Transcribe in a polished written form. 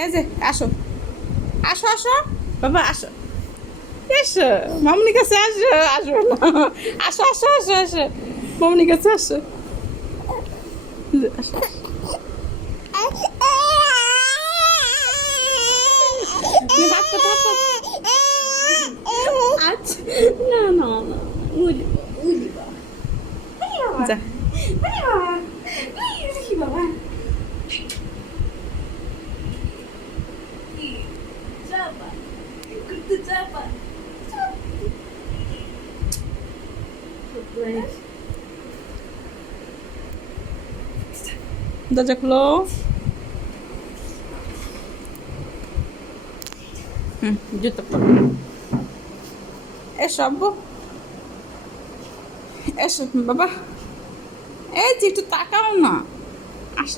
এই যে আসো, আসো আসো বাবা, আসো, এসো মামনির কাছে, আসো, আসবে না, আসো আসো আসো আসো, মামনির কাছে আসো, আসো। তুমি হাত পাতো, হাত পাতো। আচ্ছা, না না না, উলি উলি বাবা, যা। দরজা খুলো। জুতো পর, এসো আব্বু, এসো বাবা, এই যে একটু তাকাও না, আস